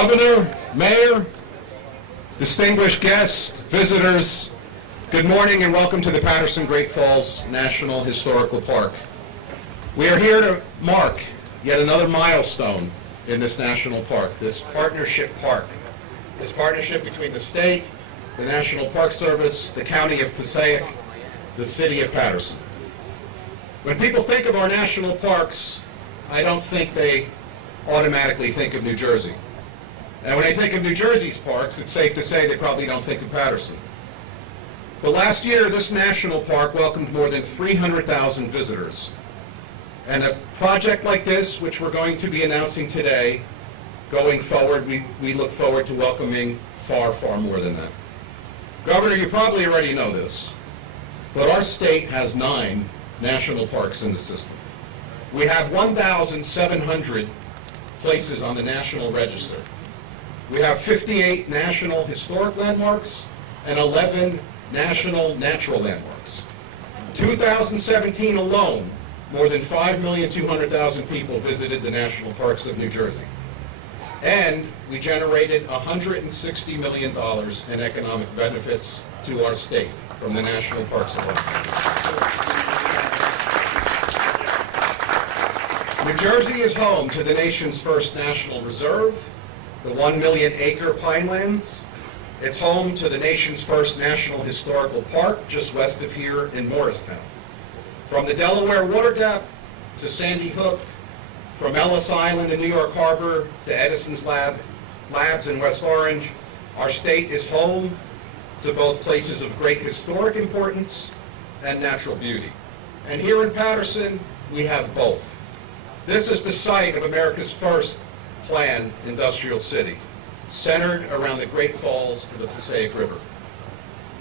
Governor, Mayor, distinguished guests, visitors, good morning and welcome to the Paterson Great Falls National Historical Park. We are here to mark yet another milestone in this national park, this partnership park. This partnership between the state, the National Park Service, the County of Passaic, the City of Paterson. When people think of our national parks, I don't think they automatically think of New Jersey. And when they think of New Jersey's parks, it's safe to say they probably don't think of Paterson. But last year, this national park welcomed more than 300,000 visitors. And a project like this, which we're going to be announcing today, going forward, we look forward to welcoming far, far more than that. Governor, you probably already know this, but our state has 9 national parks in the system. We have 1,700 places on the National Register. We have 58 National Historic Landmarks and 11 National Natural Landmarks. 2017 alone, more than 5,200,000 people visited the national parks of New Jersey. And we generated $160 million in economic benefits to our state from the national parks alone. New Jersey is home to the nation's first national reserve, the 1 million acre Pinelands. It's home to the nation's first national historical park just west of here in Morristown. From the Delaware Water Gap to Sandy Hook, from Ellis Island in New York Harbor to Edison's Labs in West Orange, our state is home to both places of great historic importance and natural beauty. And here in Paterson, we have both. This is the site of America's first planned industrial city, centered around the Great Falls of the Passaic River.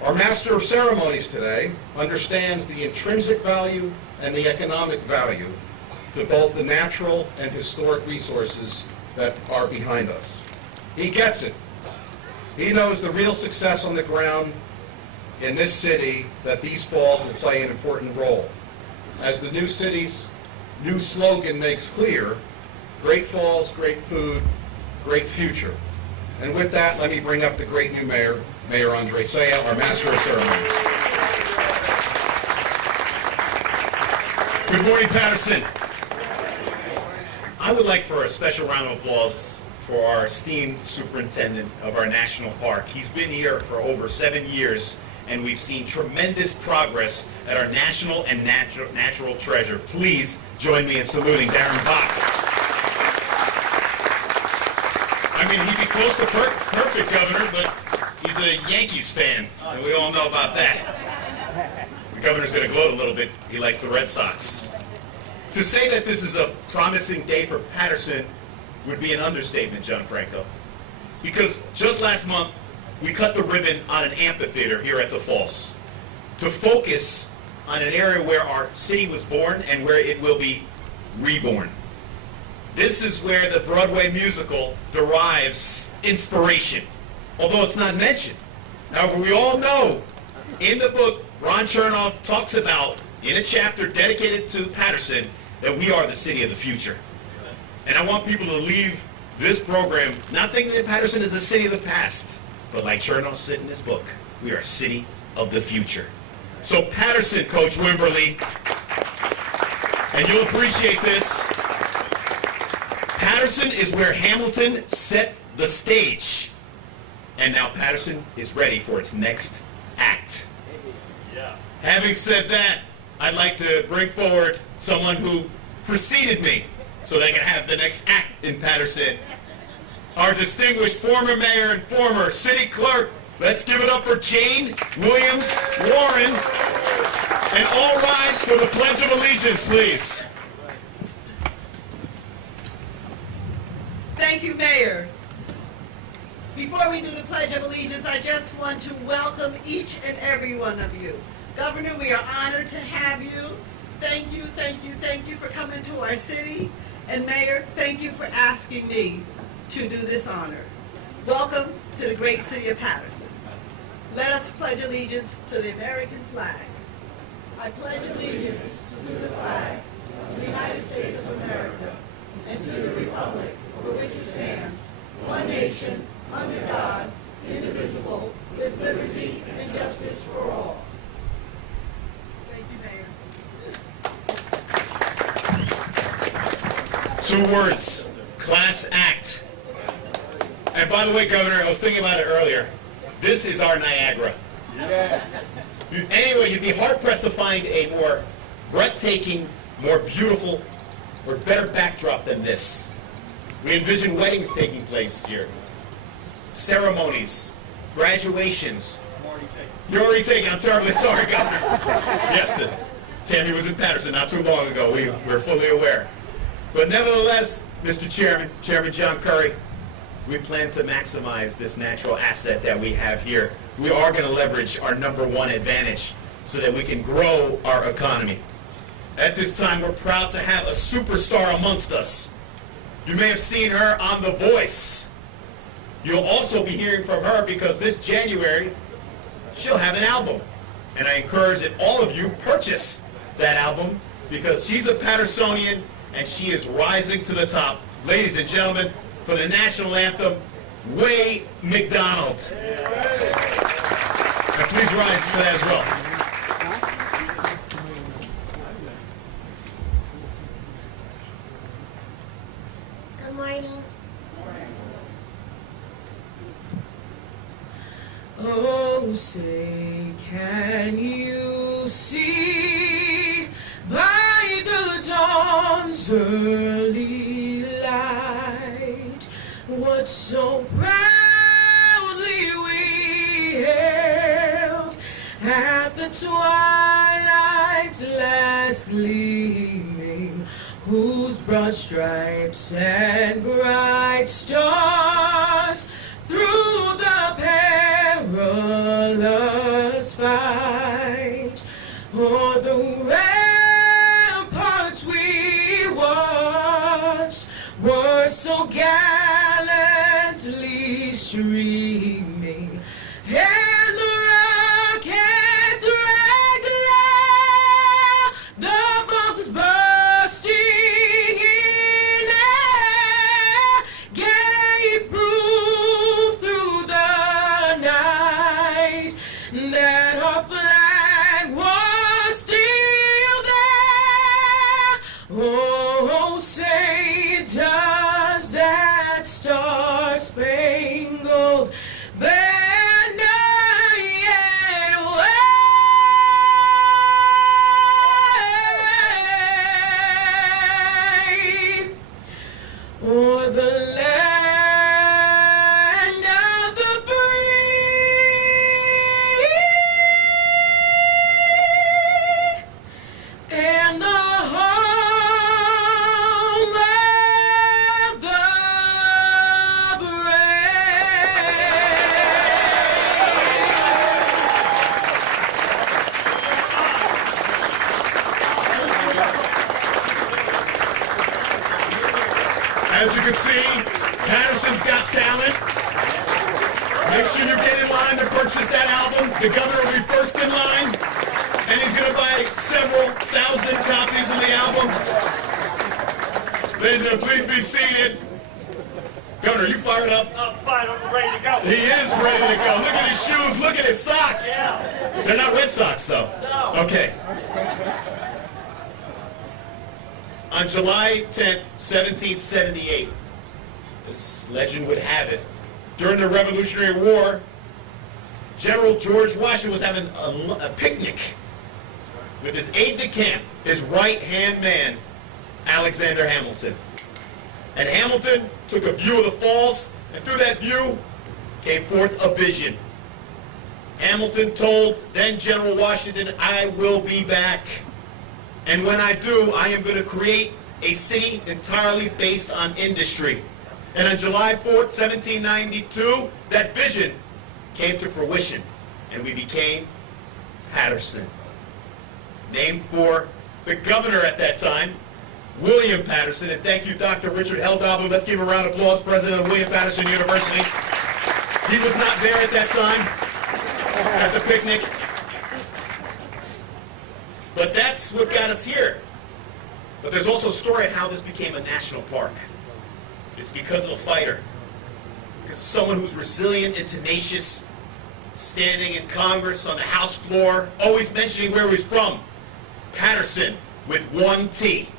Our Master of Ceremonies today understands the intrinsic value and the economic value to both the natural and historic resources that are behind us. He gets it. He knows the real success on the ground in this city that these falls will play an important role. As the new city's new slogan makes clear, great falls, great food, great future. And with that, let me bring up the great new mayor, Mayor Andre Saya, our Master of Ceremonies. Good morning, Paterson. I would like for a special round of applause for our esteemed superintendent of our national park. He's been here for over 7 years, and we've seen tremendous progress at our national and natural treasure. Please join me in saluting Darren Bach. I mean, he'd be close to perfect, Governor, but he's a Yankees fan, and we all know about that. The Governor's going to gloat a little bit. He likes the Red Sox. To say that this is a promising day for Paterson would be an understatement, John Franco, because just last month, we cut the ribbon on an amphitheater here at the Falls to focus on an area where our city was born and where it will be reborn. This is where the Broadway musical derives inspiration, although it's not mentioned. However, we all know in the book Ron Chernoff talks about, in a chapter dedicated to Paterson, that we are the city of the future. And I want people to leave this program not thinking that Paterson is the city of the past, but like Chernoff said in his book, we are a city of the future. So Paterson, Coach Wimberly, and you'll appreciate this, Paterson is where Hamilton set the stage. And now Paterson is ready for its next act. Yeah. Having said that, I'd like to bring forward someone who preceded me so they can have the next act in Paterson. Our distinguished former mayor and former city clerk. Let's give it up for Jane Williams Warren. And all rise for the Pledge of Allegiance, please. Thank you, Mayor. Before we do the Pledge of Allegiance, I just want to welcome each and every one of you. Governor, we are honored to have you. Thank you, thank you, thank you for coming to our city. And Mayor, thank you for asking me to do this honor. Welcome to the great city of Paterson. Let us pledge allegiance to the American flag. I pledge allegiance to the flag of the United States of America and to the republic for which it stands, one nation, nation, under God, indivisible, with liberty and justice for all. Thank you, Mayor. 2 words, class act. And by the way, Governor, I was thinking about it earlier. This is our Niagara. Yeah. Anyway, you'd be hard-pressed to find a more breathtaking, more beautiful, or better backdrop than this. We envision weddings taking place here, ceremonies, graduations. You're already taken. I'm terribly sorry, Governor. Yes, Tammy was in Paterson not too long ago. We're fully aware. But nevertheless, Mr. Chairman, Chairman John Curry, we plan to maximize this natural asset that we have here. We are going to leverage our #1 advantage so that we can grow our economy. At this time, we're proud to have a superstar amongst us. You may have seen her on The Voice. You'll also be hearing from her because this January, she'll have an album. And I encourage that all of you purchase that album because she's a Patersonian and she is rising to the top. Ladies and gentlemen, for the national anthem, Way McDonald. And please rise for that as well. Good morning. Oh, say, can you see by the dawn's early light what so proudly we hailed at the twilight's last gleaming, whose broad stripes and bright stars through the perilous fight o'er the ramparts we watched were so gallantly streaming, and the rocket regular, the bombs bursting in air, gave proof through the night that our flag was still there. Oh, say, does that star-spangled banner yet wave o'er the land of the free and the home of the As you can see, Paterson's got talent. Make sure you get in line to purchase that album. The governor will be first in line, and he's going to buy several thousand copies of the album. Ladies and gentlemen, please be seated. Governor, you fired up? I'm fine, I'm ready to go. He is ready to go. Look at his shoes. Look at his socks. Yeah. They're not red socks, though. No. Okay. On July 10th, 1778, as legend would have it, during the Revolutionary War, General George Washington was having a picnic with his aide-de-camp, his right-hand man, Alexander Hamilton. And Hamilton took a view of the falls, and through that view came forth a vision. Hamilton told then General Washington, I will be back. And when I do, I am going to create a city entirely based on industry. And on July 4th, 1792, that vision came to fruition, and we became Paterson. Named for the governor at that time, William Paterson. And thank you, Dr. Richard Heldabu. Let's give him a round of applause, president of William Paterson University. He was not there at that time, at the picnic. But that's what got us here. But there's also a story of how this became a national park. It's because of a fighter because of someone who's resilient and tenacious, standing in Congress on the House floor, always mentioning where he's from. Paterson, with one T.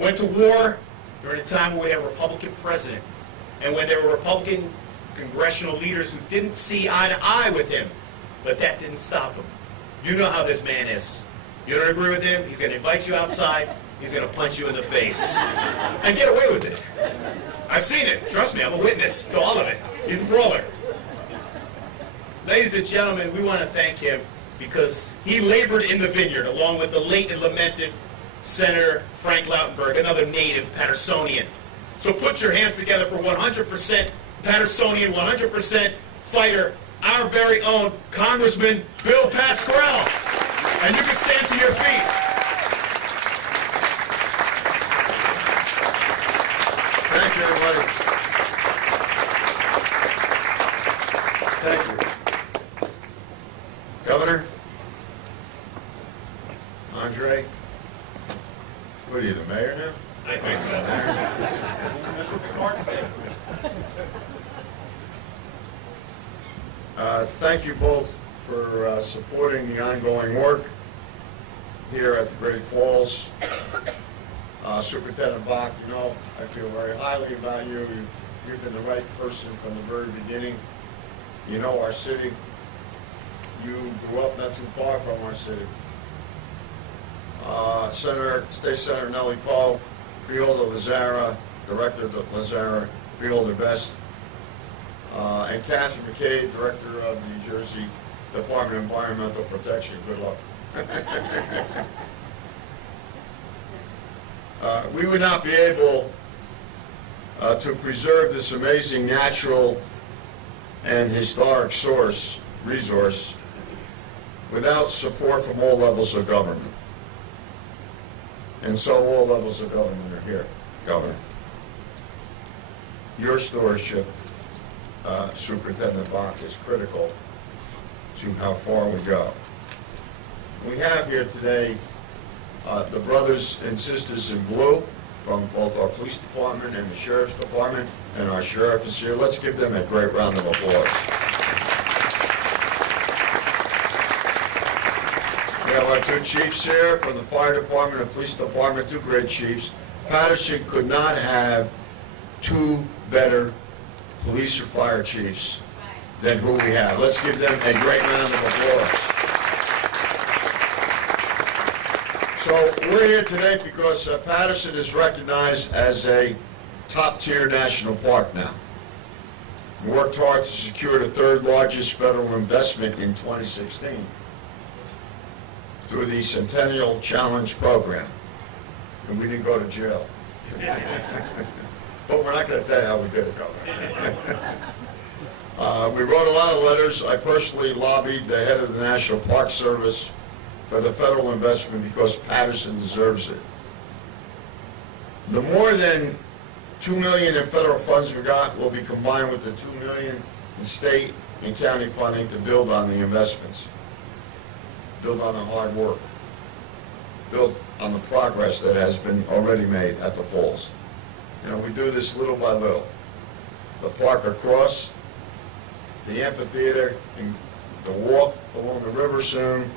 Went to war during a time when we had a Republican president, and when there were Republican congressional leaders who didn't see eye to eye with him, but that didn't stop him. You know how this man is. You don't agree with him, he's going to invite you outside, he's going to punch you in the face, and get away with it. I've seen it. Trust me, I'm a witness to all of it. He's a brawler. Ladies and gentlemen, we want to thank him because he labored in the vineyard along with the late and lamented Senator Frank Lautenberg, another native Patersonian. So put your hands together for 100% Patersonian, 100% fighter, our very own Congressman Bill Pascrell. And you can stand to your feet. Thank you, everybody. Thank you. Governor, Andre, what are you, the mayor now? I think so. That's what the card said. Thank you both for supporting the ongoing work here at the Great Falls. Superintendent Bach, you know, I feel very highly about you. You've been the right person from the very beginning. You know our city. You grew up not too far from our city. State Senator Nellie Poe, Freeholder Lazara, Director Lazara, Freeholder Best, and Catherine McCabe, Director of the New Jersey Department of Environmental Protection. Good luck. We would not be able to preserve this amazing natural and historic resource without support from all levels of government. And so all levels of government are here, Governor. Your stewardship, Superintendent Bach, is critical to how far we go. We have here today the brothers and sisters in blue from both our police department and the sheriff's department, and our sheriff is here. Let's give them a great round of applause. We have our two chiefs here from the fire department and police department, two great chiefs. Paterson could not have two better police or fire chiefs than who we have. Let's give them a great round of applause. So we're here today because Paterson is recognized as a top-tier national park now. We worked hard to secure the third largest federal investment in 2016 through the Centennial Challenge program. And we didn't go to jail. But we're not going to tell you how we did it, Governor. We wrote a lot of letters. I personally lobbied the head of the National Park Service for the federal investment because Paterson deserves it. The more than $2 million in federal funds we got will be combined with the $2 million in state and county funding to build on the investments, build on the hard work, build on the progress that has been already made at the falls. You know, we do this little by little. The park across, the amphitheater, and the walk along the river soon.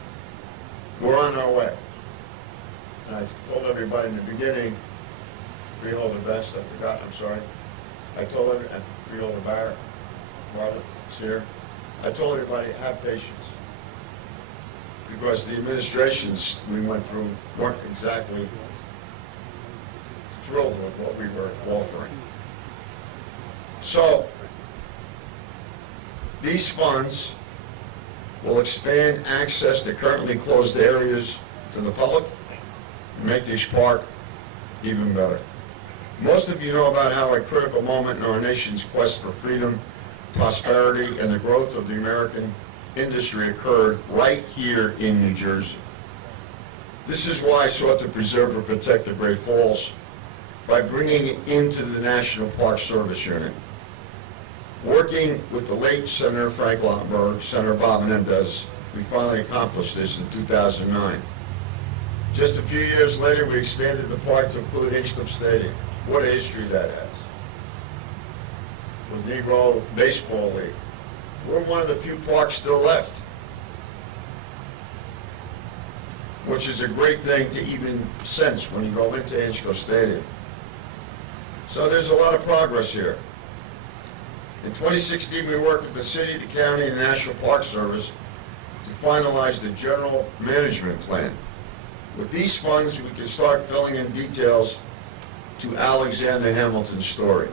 We're on our way. And I told everybody in the beginning, Freeholder Best, I forgot, I'm sorry. I told everybody, Freeholder Barrett, Marla is here. I told everybody, have patience. Because the administrations we went through weren't exactly thrilled with what we were offering. So, these funds will expand access to currently closed areas to the public and make this park even better. Most of you know about how a critical moment in our nation's quest for freedom, prosperity, and the growth of the American industry occurred right here in New Jersey. This is why I sought to preserve and protect the Great Falls by bringing it into the National Park Service Unit. Working with the late Senator Frank Lautenberg, Senator Bob Menendez, we finally accomplished this in 2009. Just a few years later, we expanded the park to include Hinchcliffe Stadium. What a history that has. with Negro Baseball League. We're one of the few parks still left, which is a great thing to even sense when you go into Hitchcock Stadium. So there's a lot of progress here. In 2016, we worked with the city, the county, and the National Park Service to finalize the general management plan. With these funds, we can start filling in details to Alexander Hamilton's story.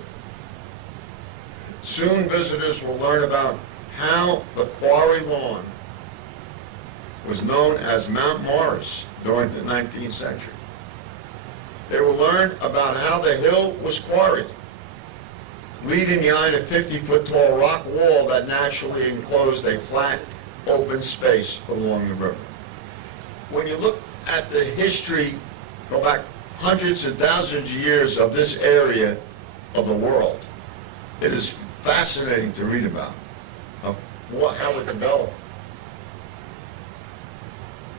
Soon, visitors will learn about how the Quarry Lawn was known as Mount Morris during the 19th century. They will learn about how the hill was quarried, leaving behind a 50-foot-tall rock wall that naturally enclosed a flat, open space along the river. When you look at the history, go back hundreds and thousands of years of this area of the world, it is fascinating to read about how it developed.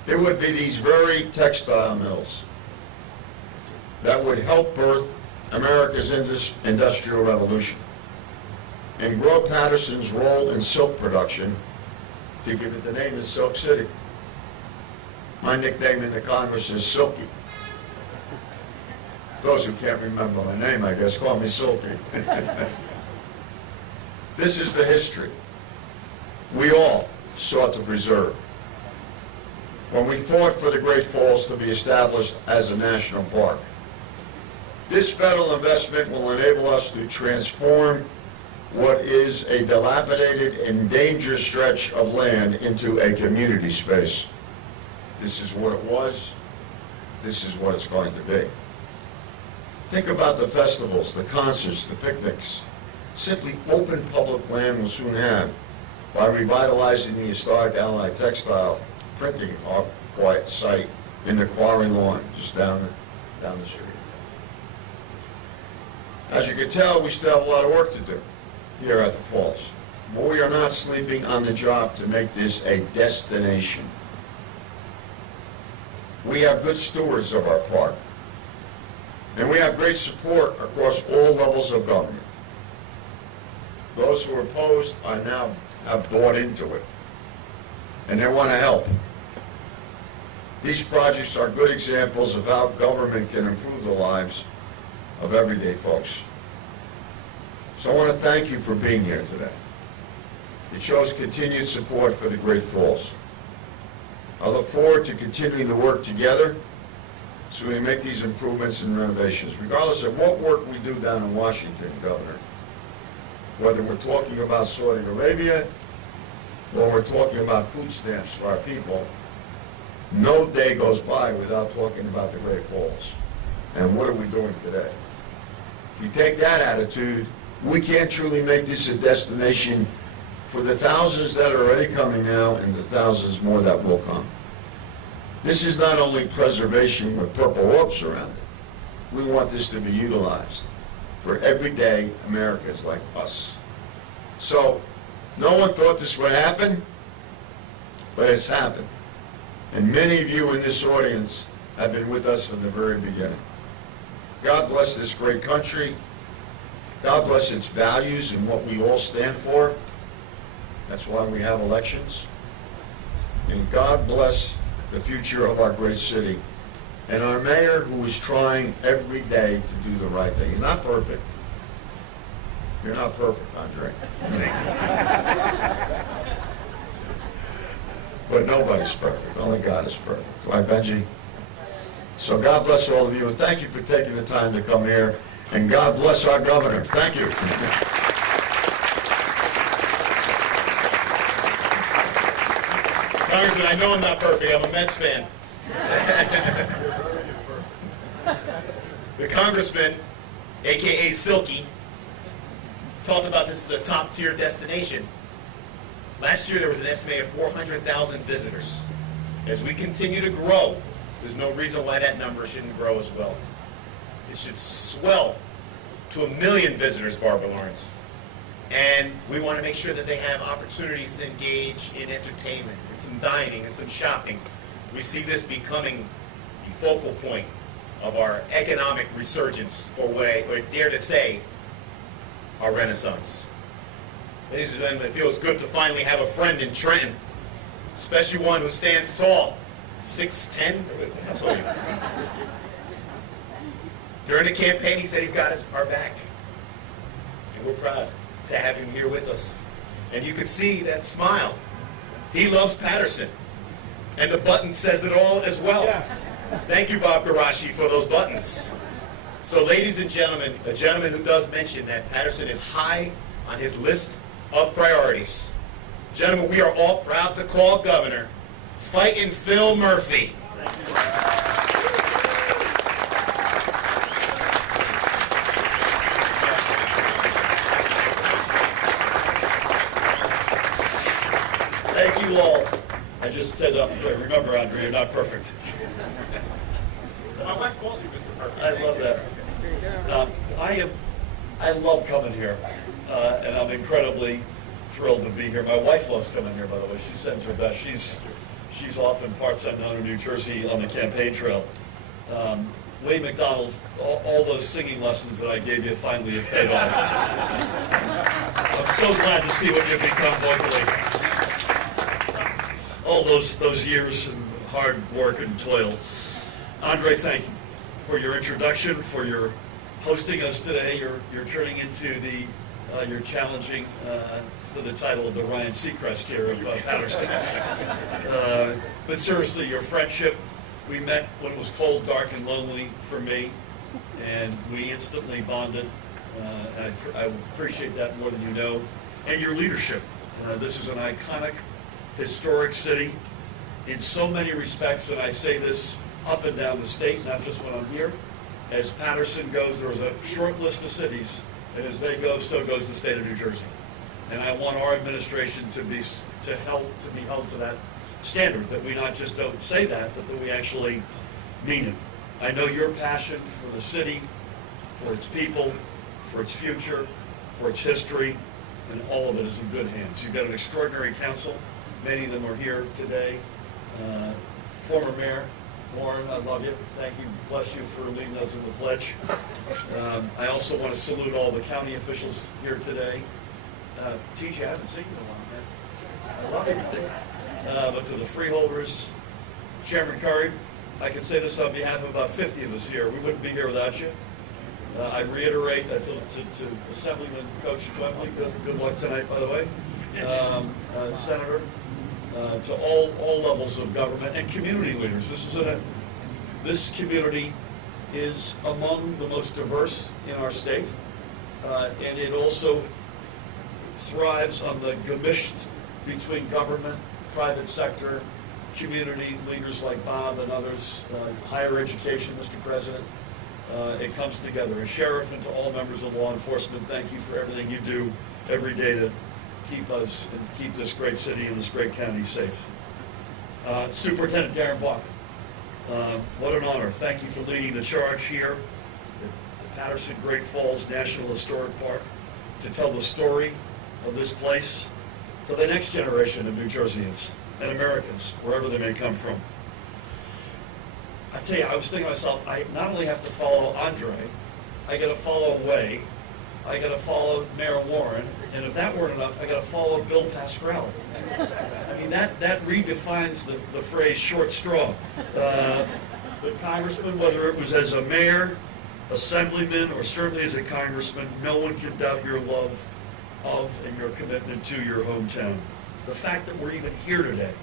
It would be these very textile mills that would help birth America's industrial revolution and grow Paterson's role in silk production to give it the name of Silk City. My nickname in the Congress is Silky. Those who can't remember my name, I guess, call me Silky. This is the history we all sought to preserve when we fought for the Great Falls to be established as a national park. This federal investment will enable us to transform what is a dilapidated and dangerous stretch of land into a community space. This is what it was. This is what it's going to be. Think about the festivals, the concerts, the picnics. Simply open public land will soon have by revitalizing the historic Allied Textile printing site in the Quarry Lawn, just down the street. As you can tell, we still have a lot of work to do here at the Falls. But we are not sleeping on the job to make this a destination. We have good stewards of our park. And we have great support across all levels of government. Those who are opposed are now have bought into it. And they want to help. These projects are good examples of how government can improve the lives of everyday folks. So I want to thank you for being here today. It shows continued support for the Great Falls. I look forward to continuing to work together so we can make these improvements and renovations, regardless of what work we do down in Washington, Governor. Whether we're talking about Saudi Arabia or we're talking about food stamps for our people, no day goes by without talking about the Great Falls. And what are we doing today? If you take that attitude, we can't truly make this a destination for the thousands that are already coming now and the thousands more that will come. This is not only preservation with purple ropes around it. We want this to be utilized for everyday Americans like us. So, no one thought this would happen, but it's happened. And many of you in this audience have been with us from the very beginning. God bless this great country. God bless its values and what we all stand for. That's why we have elections. And God bless the future of our great city. And our mayor, who is trying every day to do the right thing. He's not perfect. You're not perfect, Andre. But nobody's perfect. Only God is perfect. Right, Benji? So God bless all of you, and thank you for taking the time to come here. And God bless our governor. Thank you. Congressman, I know I'm not perfect. I'm a Mets fan. The congressman, a.k.a. Silky, talked about this as a top-tier destination. Last year, there was an estimated 400,000 visitors. As we continue to grow, there's no reason why that number shouldn't grow as well. It should swell to 1 million visitors, Barbara Lawrence. And we want to make sure that they have opportunities to engage in entertainment, and some dining, and some shopping. We see this becoming the focal point of our economic resurgence, or dare to say, our renaissance. Ladies and gentlemen, it feels good to finally have a friend in Trenton, especially one who stands tall. 6'10"? How tall are you? During the campaign, he said he's got our back. And we're proud to have him here with us. And you can see that smile. He loves Paterson. And the button says it all as well. Thank you, Bob Garashi, for those buttons. So, ladies and gentlemen, a gentleman who does mention that Paterson is high on his list of priorities. Gentlemen, we are all proud to call Governor Fightin' Phil Murphy. Thank you all. I just said, remember, Andre, you're not perfect. My wife calls me Mr. Perfect. I love that. I love coming here, and I'm incredibly thrilled to be here. My wife loves coming here, by the way. She sends her best. She's off in parts unknown in New Jersey on the campaign trail. Lee McDonald, all those singing lessons that I gave you finally have paid off. I'm so glad to see what you've become vocally. All those years and hard work and toil. Andre, thank you for your introduction, for your hosting us today. You're turning into you're challenging for the title of the Ryan Seacrest here of Paterson. But seriously, your friendship, we met when it was cold, dark, and lonely for me, and we instantly bonded. I appreciate that more than you know. And your leadership. This is an iconic, historic city in so many respects, and I say this up and down the state, not just when I'm here. As Paterson goes, there was a short list of cities, and as they go, so goes the state of New Jersey. And I want our administration to be held to that standard, that we not just don't say that, but that we actually mean it. I know your passion for the city, for its people, for its future, for its history, and all of it is in good hands. You've got an extraordinary council. Many of them are here today. Former Mayor Warren, I love you. Thank you. Bless you for leading us in the pledge. I also want to salute all the county officials here today. TJ, I haven't seen you in a while, man. I love everything. But to the freeholders, Chairman Curry, I can say this on behalf of about 50 of us here. We wouldn't be here without you. I reiterate that to Assemblyman Coach Wembley, good luck tonight, by the way. Senator, to all levels of government and community leaders. This community is among the most diverse in our state, and it also thrives on the gemisch between government, private sector, community leaders like Bob and others, higher education, Mr. President. It comes together. As sheriff and to all members of law enforcement, thank you for everything you do every day to keep us and keep this great city and this great county safe. Superintendent Darren Block, what an honor. Thank you for leading the charge here at the Paterson Great Falls National Historic Park to tell the story of this place to the next generation of New Jerseyans and Americans, wherever they may come from. I tell you, I was thinking to myself, I not only have to follow Andre, I got to follow Way, I got to follow Mayor Warren, and if that weren't enough, I got to follow Bill Pascrelli. I mean, that redefines the phrase "short straw." But Congressman, whether it was as a mayor, assemblyman, or certainly as a congressman, no one can doubt your love of and your commitment to your hometown. The fact that we're even here today,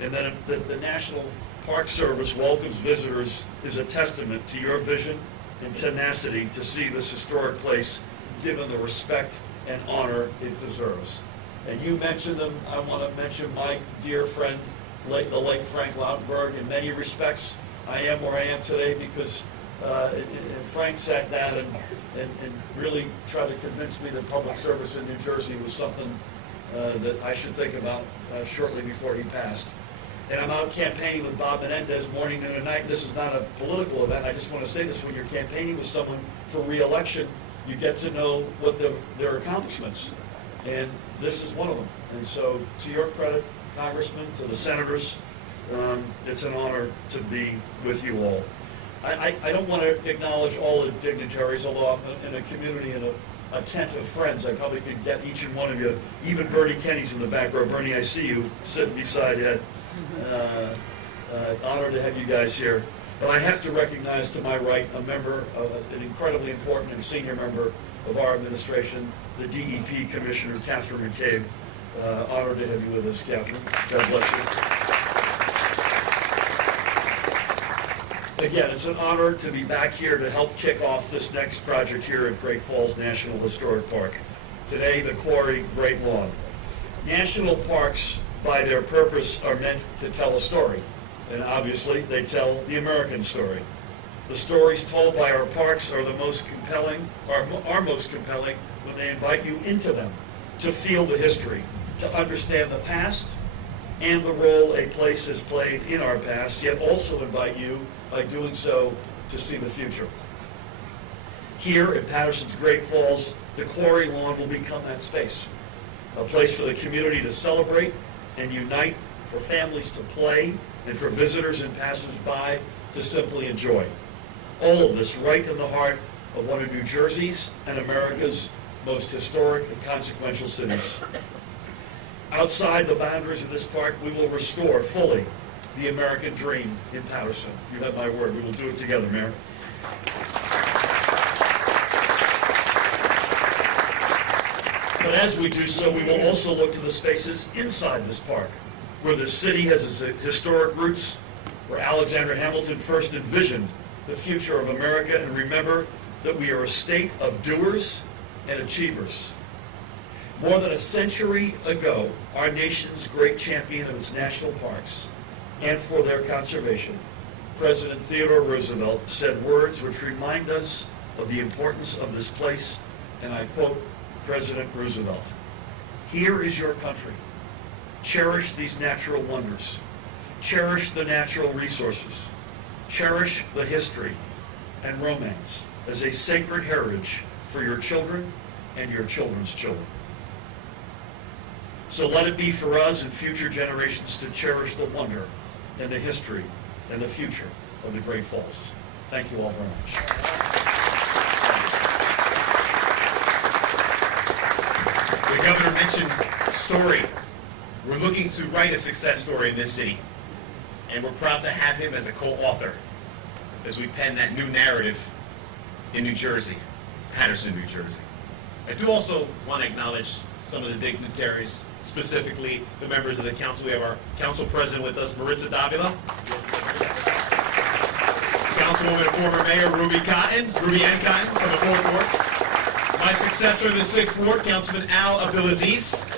and that the National Park Service welcomes visitors is a testament to your vision and tenacity to see this historic place given the respect and honor it deserves. And you mentioned them. I want to mention my dear friend, the late Frank Lautenberg. In many respects, I am where I am today because Frank sat down and really tried to convince me that public service in New Jersey was something that I should think about shortly before he passed. And I'm out campaigning with Bob Menendez morning, noon, and night. This is not a political event. I just want to say this. When you're campaigning with someone for re-election, you get to know what their accomplishments. And this is one of them. And so, to your credit, Congressman, to the senators, it's an honor to be with you all. I don't want to acknowledge all the dignitaries, although I'm in a community and a tent of friends. I probably could get each and one of you, even Bernie Kenny's in the back row. Bernie, I see you sitting beside Ed. Honored to have you guys here. But I have to recognize to my right a member, an incredibly important and senior member of our administration, the DEP Commissioner, Catherine McCabe. Honored to have you with us, Catherine. God bless you. Again, it's an honor to be back here to help kick off this next project here at Great Falls National Historic Park. Today, the Quarry Lawn. National parks, by their purpose, are meant to tell a story. And obviously, they tell the American story. The stories told by our parks are the most compelling, are most compelling when they invite you into them, to feel the history, to understand the past and the role a place has played in our past, yet also invite you, by doing so, to see the future. Here at Paterson's Great Falls, the Quarry Lawn will become that space, a place for the community to celebrate and unite, for families to play, and for visitors and passers-by to simply enjoy. All of this right in the heart of one of New Jersey's and America's most historic and consequential cities. Outside the boundaries of this park, we will restore fully the American dream in Paterson. You have my word. We will do it together, Mayor. But as we do so, we will also look to the spaces inside this park, where the city has its historic roots, where Alexander Hamilton first envisioned the future of America, and remember that we are a state of doers and achievers. More than a century ago, our nation's great champion of its national parks and for their conservation, President Theodore Roosevelt, said words which remind us of the importance of this place, and I quote President Roosevelt, "Here is your country. Cherish these natural wonders. Cherish the natural resources. Cherish the history and romance as a sacred heritage for your children and your children's children." So let it be for us and future generations to cherish the wonder and the history and the future of the Great Falls. Thank you all very much. The governor mentioned story. We're looking to write a success story in this city, and we're proud to have him as a co-author as we pen that new narrative in New Jersey, Paterson, New Jersey. I do also want to acknowledge some of the dignitaries, specifically the members of the council. We have our council president with us, Maritza Davila. Councilwoman and former mayor, Ruby Ann Cotton from the 4th Ward. My successor in the 6th Ward, Councilman Al Abdulaziz.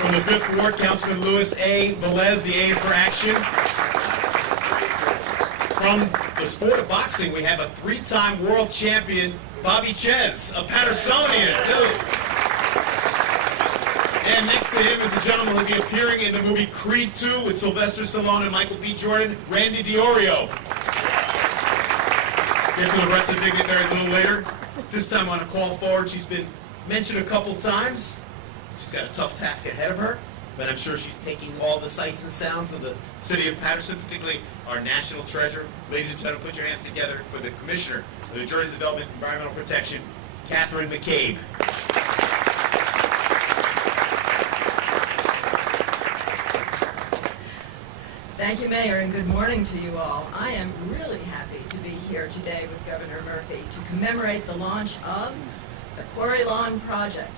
From the 5th Ward, Councilman Louis A. Velez, the A is for action. From the sport of boxing, we have a 3-time world champion, Bobby Ches, a Patersonian, too. And next to him is a gentleman who will be appearing in the movie Creed 2 with Sylvester Stallone and Michael B. Jordan, Randy DiOrio. Get to the rest of the dignitaries a little later. This time on a call forward, she's been mentioned a couple times. She's got a tough task ahead of her, but I'm sure she's taking all the sights and sounds of the city of Paterson, particularly our national treasure. Ladies and gentlemen, put your hands together for the Commissioner of New Jersey Development and Environmental Protection, Catherine McCabe. Thank you, Mayor, and good morning to you all. I am really happy to be here today with Governor Murphy to commemorate the launch of the Quarry Lawn project.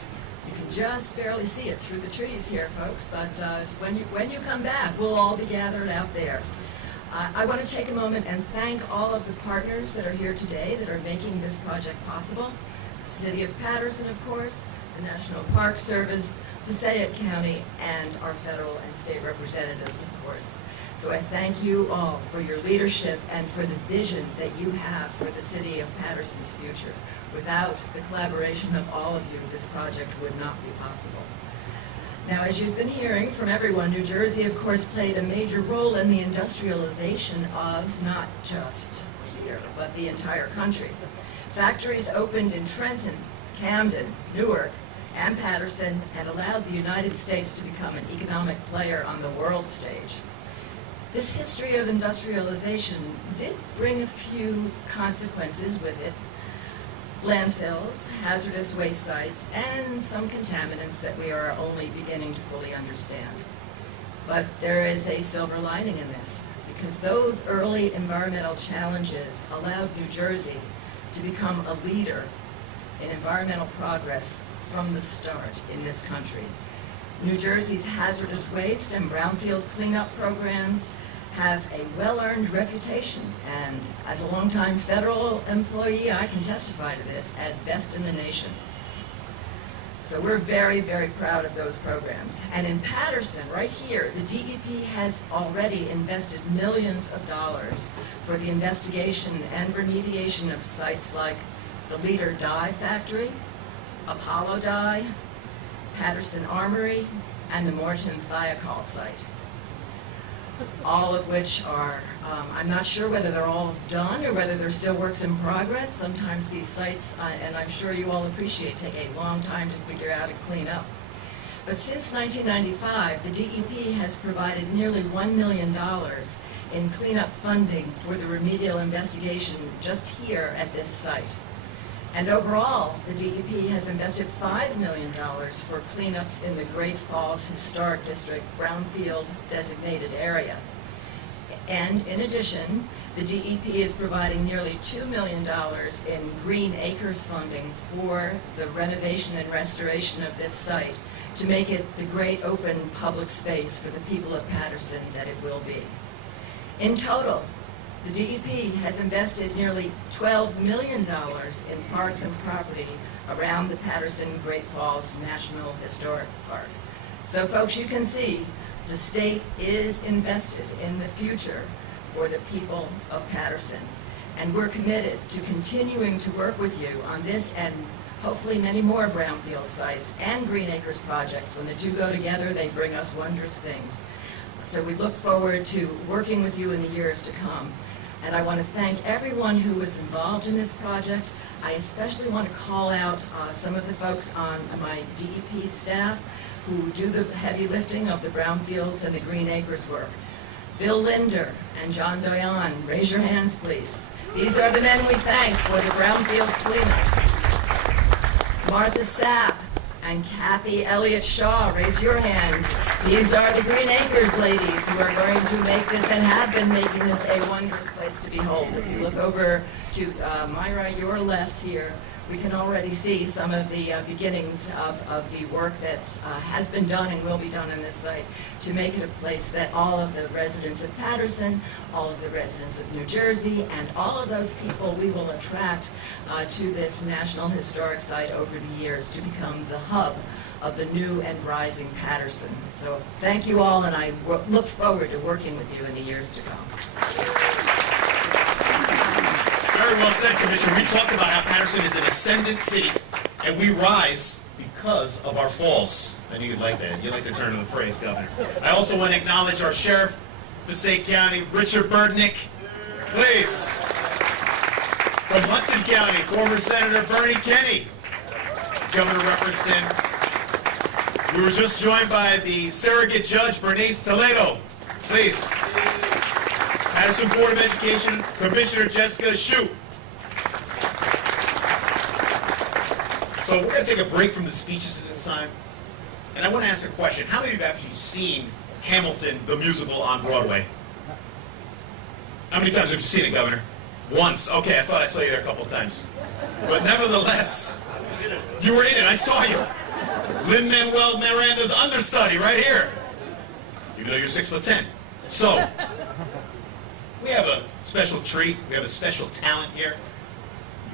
You can just barely see it through the trees here, folks, but when you come back, we'll all be gathered out there. I want to take a moment and thank all of the partners that are here today that are making this project possible. The City of Paterson, of course, the National Park Service, Passaic County, and our federal and state representatives, of course. So I thank you all for your leadership and for the vision that you have for the city of Paterson's future. Without the collaboration of all of you, this project would not be possible. Now, as you've been hearing from everyone, New Jersey, of course, played a major role in the industrialization of not just here, but the entire country. Factories opened in Trenton, Camden, Newark, and Paterson, and allowed the United States to become an economic player on the world stage. This history of industrialization did bring a few consequences with it. landfills, hazardous waste sites, and some contaminants that we are only beginning to fully understand. But there is a silver lining in this, because those early environmental challenges allowed New Jersey to become a leader in environmental progress from the start in this country. New Jersey's hazardous waste and brownfield cleanup programs have a well-earned reputation, and as a longtime federal employee, I can testify to this, as best in the nation. So we're very, very proud of those programs. And in Paterson, right here, the DEP has already invested millions of dollars for the investigation and remediation of sites like the Leader Dye Factory, Apollo Dye, Paterson Armory, and the Morton Thiokol site. All of which are, I'm not sure whether they're all done or whether they're still works in progress. Sometimes these sites, and I'm sure you all appreciate, take a long time to figure out and clean up. But since 1995, the DEP has provided nearly $1 million in cleanup funding for the remedial investigation just here at this site. And overall, the DEP has invested $5 million for cleanups in the Great Falls Historic District brownfield designated area. And in addition, the DEP is providing nearly $2 million in Green Acres funding for the renovation and restoration of this site to make it the great open public space for the people of Paterson that it will be. In total, the DEP has invested nearly $12 million in parks and property around the Paterson Great Falls National Historic Park. So folks, you can see the state is invested in the future for the people of Paterson. And we're committed to continuing to work with you on this and hopefully many more brownfield sites and Green Acres projects. When the two go together, they bring us wondrous things. So we look forward to working with you in the years to come. And I want to thank everyone who was involved in this project. I especially want to call out some of the folks on my DEP staff who do the heavy lifting of the brownfields and the Green Acres work. Bill Linder and John Doyon, raise your hands please. These are the men we thank for the brownfields cleanups. Martha Sapp and Kathy Elliott Shaw, raise your hands. These are the Green Acres ladies who are going to make this and have been making this a wondrous place to behold. If you look over to Myra, your left here, we can already see some of the beginnings of the work that has been done and will be done on this site to make it a place that all of the residents of Paterson, all of the residents of New Jersey, and all of those people we will attract to this National Historic Site over the years to become the hub of the new and rising Paterson. So thank you all, and I look forward to working with you in the years to come. Very well said, Commissioner. We talked about how Paterson is an ascendant city, and we rise because of our falls. I knew you'd like that. You like the turn of the phrase, Governor. I also want to acknowledge our Sheriff, Passaic County, Richard Burdnick. Please. From Hudson County, former Senator Bernie Kenny. Governor referenced him. We were just joined by the surrogate judge, Bernice Toledo. Please. Paterson Board of Education, Commissioner Jessica Shue. So we're going to take a break from the speeches at this time. And I want to ask a question. How many of you have actually seen Hamilton, the musical, on Broadway? How many times have you seen it, Governor? Once. Okay, I thought I saw you there a couple times. But nevertheless, you were in it. I saw you. Lin-Manuel Miranda's understudy right here. Even though you're 6'10". So, we have a special treat. We have a special talent here.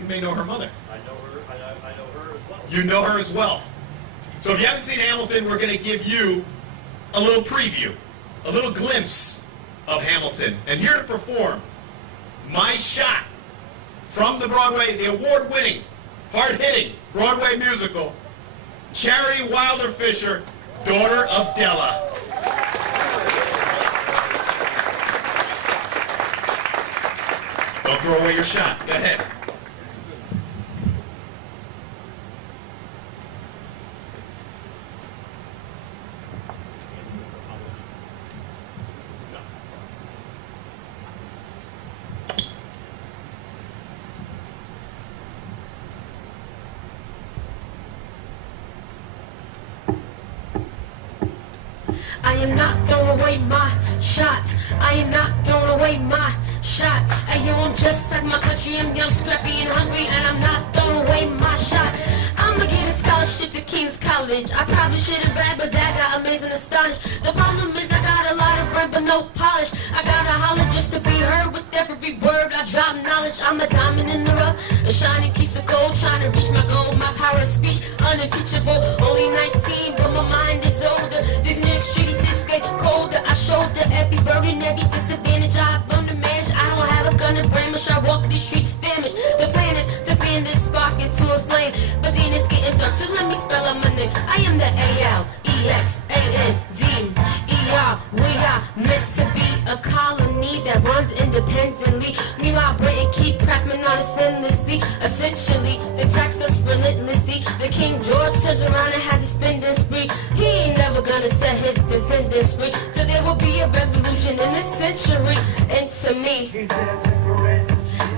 You may know her mother. I know her as well. You know her as well. So if you haven't seen Hamilton, we're going to give you a little preview, a little glimpse of Hamilton. And here to perform, My Shot, from the Broadway, the award-winning, hard-hitting Broadway musical, Charity Wilder Fisher, daughter of Della. Don't throw away your shot. Go ahead. I am not throwing away my shots. I am not throwing away my shot. And you won't just like my country. I'm young, scrappy, and hungry, and I'm not throwing away my shot. I'ma get a scholarship to King's College. I probably should have read, but Dad got amazing astonished. The problem is I got a lot of bread, but no polish. I gotta holler just to be heard with every word. I drop knowledge. I'm a diamond in the rough, a shining piece of gold, trying to reach my goal. My power of speech, unimpeachable. Only 19, but my mind is older. These New York streets is get colder. I shoulder every burden, every disadvantage I've learned to manage. I don't have a gun to bramish. I walk these streets famished. The plan is to fan this spark into a flame, but then it's getting dark, so let me spell out my name. I am the A-L-E-X-A-N-D-E-R. We are meant to be a colony that runs independently. Meanwhile, Britain keep cracking on us endlessly. Essentially, they tax us relentlessly. The King George turns around and has a spending spree. He ain't never gonna set his descendants free. So there will be a revolution in this century. And to me,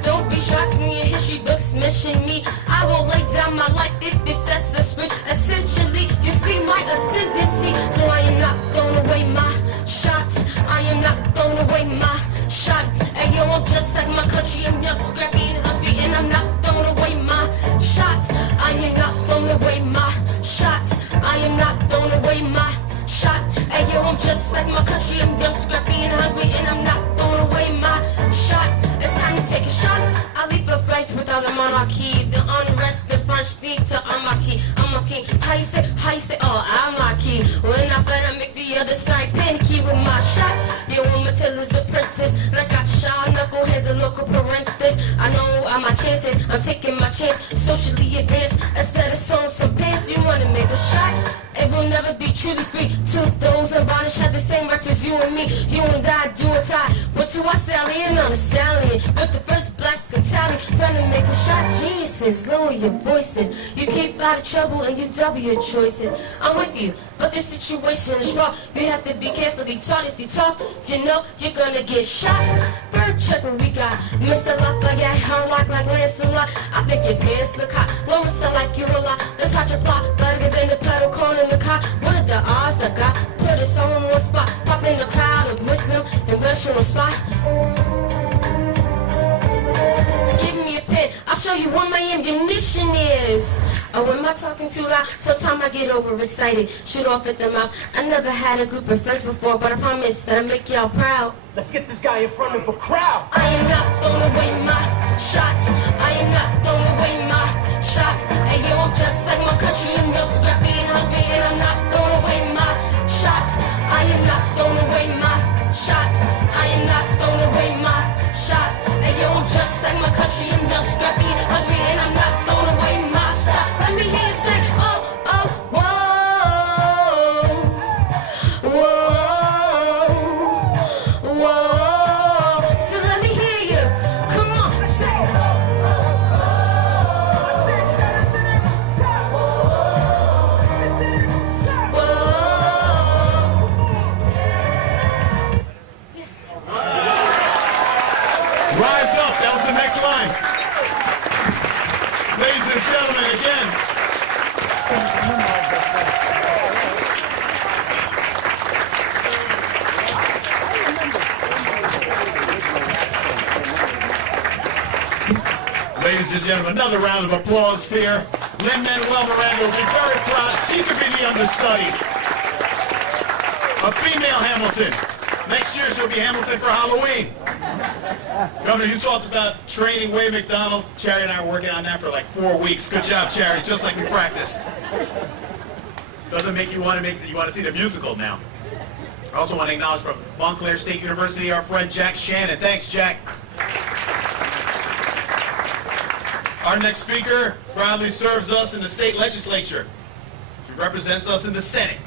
don't be shocked when your history books mention me. I will lay down my life if it sets us free. Essentially, you see my ascendancy. So I am not throwing away my shots. I am not throwing away my shot. And yo, I'm just like my country. I'm young, scrappy, and hungry, and I'm not throwing away my shots. I am not throwing away my shots. I am not throwing away my shot. And yo, I'm just like my country. I'm young, scrappy, and hungry, and I'm not throwing away my shot. It's time to take a shot. I leave a life without a monarchy. The unrest, the French lead to unmarquee. I'm a king. How you say, oh, I'm my key. When I better make the other side panicky with my shot. You want Matilda's apprentice. And I got Shaw knuckleheads and local parenthesis. I know all my chances. I'm taking my chance. Socially advanced. Instead of sewing some pants, you wanna make a shot. It will never be truly free. To those unvarnished have the same rights as you and me. You and I do or die. But to us alien on a stallion. But the first black Italian trying to make a shot. Geniuses, lower your voices. You keep out of trouble and you double your choices. I'm with you, but this situation is wrong. You have to be carefully taught. If you talk, you know you're gonna get shot. Bird checking we got Mr. Lafayette, Hurlock like Lancelot. I think your pants look hot. Lawrence, I like you a lot. Let's hot your plot. Better than the pedal corn in the car. What are the odds that God put us on one spot? Pop in the crowd of wisdom and rational spot. Give me a pen, I'll show you what my ammunition is. Oh, am I talking too loud? Sometimes I get overexcited, shoot off at the mouth. I never had a group of friends before, but I promise that I'll make y'all proud. Let's get this guy in front of a crowd. I am not throwing away my shots. I am not throwing away my shot. And yo, I'm just like my country. I'm real scrappy and hungry, and I'm not throwing away my shots. I am not throwing away my shots. I am not throwing away my shot. And yo, I'm just like my country. I'm real scrappy and hungry, and I'm not throwing away my shot. Let me hear you say, oh, oh, whoa, whoa, whoa. So let me hear you. Come on, say, Rise up, that was the next line. Ladies and gentlemen, again. Ladies and gentlemen, another round of applause here. Lin-Manuel Miranda will be very proud. She could be the understudy. A female Hamilton. Next year she'll be Hamilton for Halloween. Governor, you talked about training Wade McDonald. Charity and I were working on that for like 4 weeks. Good job, Charity, just like we practiced. Doesn't make you want to see the musical now. I also want to acknowledge from Montclair State University our friend Jack Shannon. Thanks, Jack. Our next speaker proudly serves us in the state legislature. She represents us in the Senate.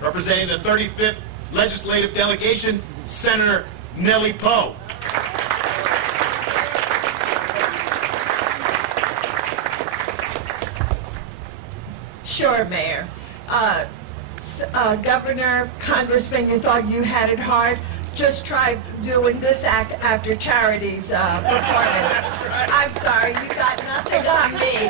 Representing the 35th legislative delegation, Senator Nellie Poe. Sure, Mayor. Governor, Congressman, you thought you had it hard. just try doing this act after Charity's performance. I'm sorry, you got nothing on me.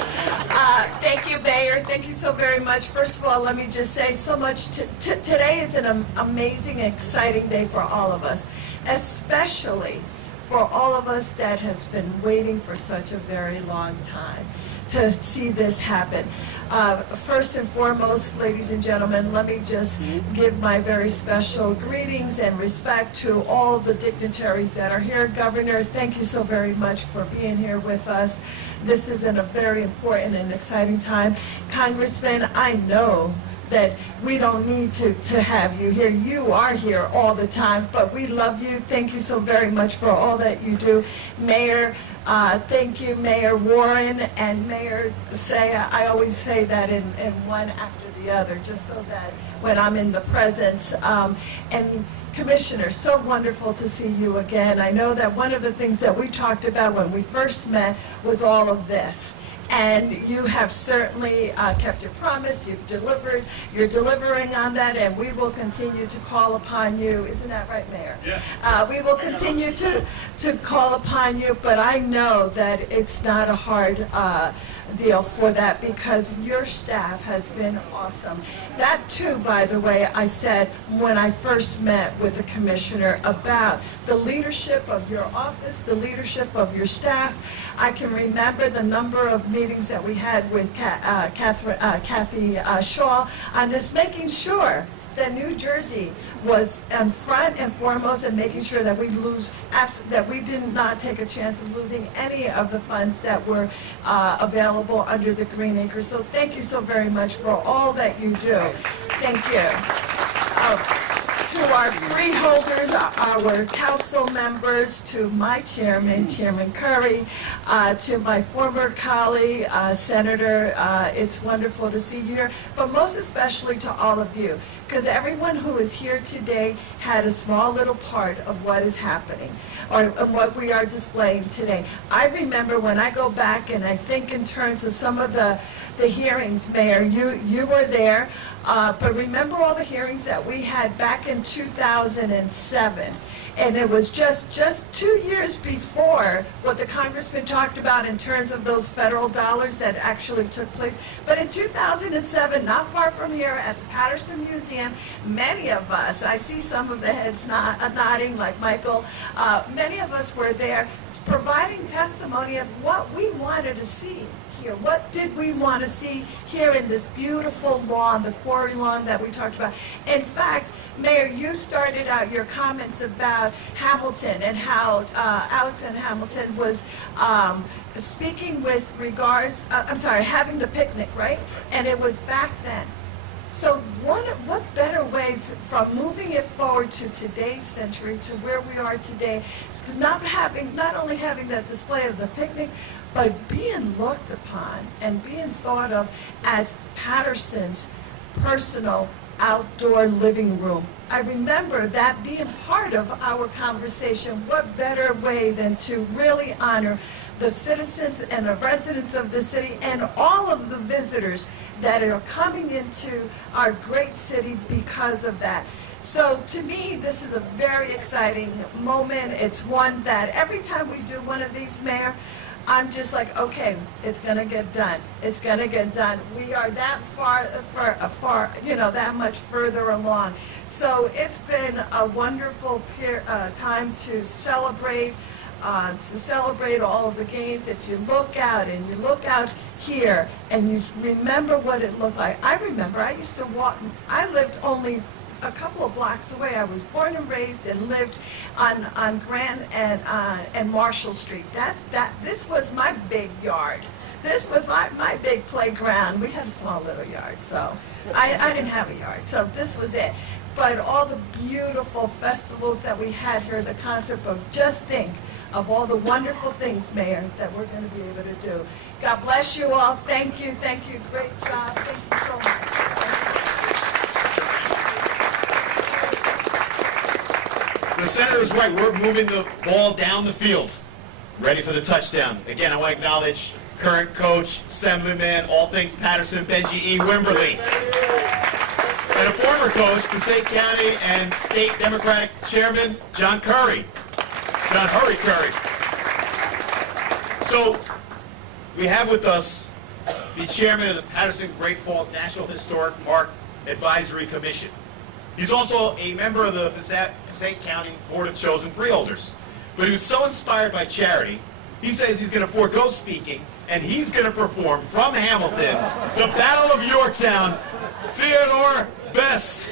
Thank you, Mayor. Thank you so very much. First of all, let me just say so much. Today is an amazing, exciting day for all of us, especially for all of us that has been waiting for such a very long time to see this happen. First and foremost, ladies and gentlemen, let me just give my very special greetings and respect to all the dignitaries that are here. Governor, thank you so very much for being here with us. This is a very important and exciting time. Congressman, I know that we don't need to have you here. You are here all the time, but we love you. Thank you so very much for all that you do. Mayor, thank you, Mayor Warren and Mayor Saya. I always say that in one after the other, just so that when I'm in the presence. And Commissioner, so wonderful to see you again. I know that one of the things that we talked about when we first met was all of this. And you have certainly kept your promise. You've delivered. You're delivering on that, and we will continue to call upon you. Isn't that right, Mayor? Yes. We will continue to call upon you, but I know that it's not a hard deal for that because your staff has been awesome. That too, by the way, I said when I first met with the commissioner about the leadership of your office, the leadership of your staff. I can remember the number of meetings that we had with Kathy Shaw on just making sure that New Jersey was in front and foremost and making sure that we that we did not take a chance of losing any of the funds that were available under the Green Acres. So thank you so very much for all that you do. Thank you. To our freeholders, our council members, to my chairman, Chairman Curry, to my former colleague, Senator, it's wonderful to see you here, but most especially to all of you, because everyone who is here today had a small little part of what is happening, or what we are displaying today. I remember when I go back and I think in terms of some of the hearings, Mayor, you were there, but remember all the hearings that we had back in 2007, and it was just 2 years before what the congressman talked about in terms of those federal dollars that actually took place. But in 2007, not far from here at the Paterson Museum, many of us, I see some of the heads nodding like Michael, many of us were there providing testimony of what we wanted to see. What did we want to see here in this beautiful lawn, the Quarry Lawn that we talked about? In fact, Mayor, you started out your comments about Hamilton and how Alexander Hamilton was speaking with regards, having the picnic, right? And it was back then. So what better way from moving it forward to today's century, to where we are today, to not only having that display of the picnic, but being looked upon and being thought of as Paterson's personal outdoor living room. I remember that being part of our conversation. What better way than to really honor the citizens and the residents of the city and all of the visitors that are coming into our great city because of that. So to me, this is a very exciting moment. It's one that every time we do one of these, Mayor, I'm just like, okay, it's going to get done. It's going to get done. We are that far, that much further along. So it's been a wonderful time to celebrate all of the games. If you look out and you look out here and you remember what it looked like. I remember I used to walk, I lived only a couple of blocks away. I was born and raised and lived on Grant and Marshall Street. This was my big yard. This was my big playground. We had a small little yard, so I didn't have a yard, so this was it. But all the beautiful festivals that we had here, the concept of just think of all the wonderful things, Mayor, that we're going to be able to do. God bless you all. Thank you. Thank you. Great job. Thank you so much. The senator is right. We're moving the ball down the field, ready for the touchdown. Again, I want to acknowledge current coach, assemblyman, all things Paterson, Benji E. Wimberly. And a former coach, Passaic County and State Democratic Chairman John Curry. John Hurry Curry. So we have with us the chairman of the Paterson Great Falls National Historic Park Advisory Commission. He's also a member of the Passaic County Board of Chosen Freeholders. But he was so inspired by charity, he says he's going to forego speaking, and he's going to perform from Hamilton, the Battle of Yorktown, Theodore Best.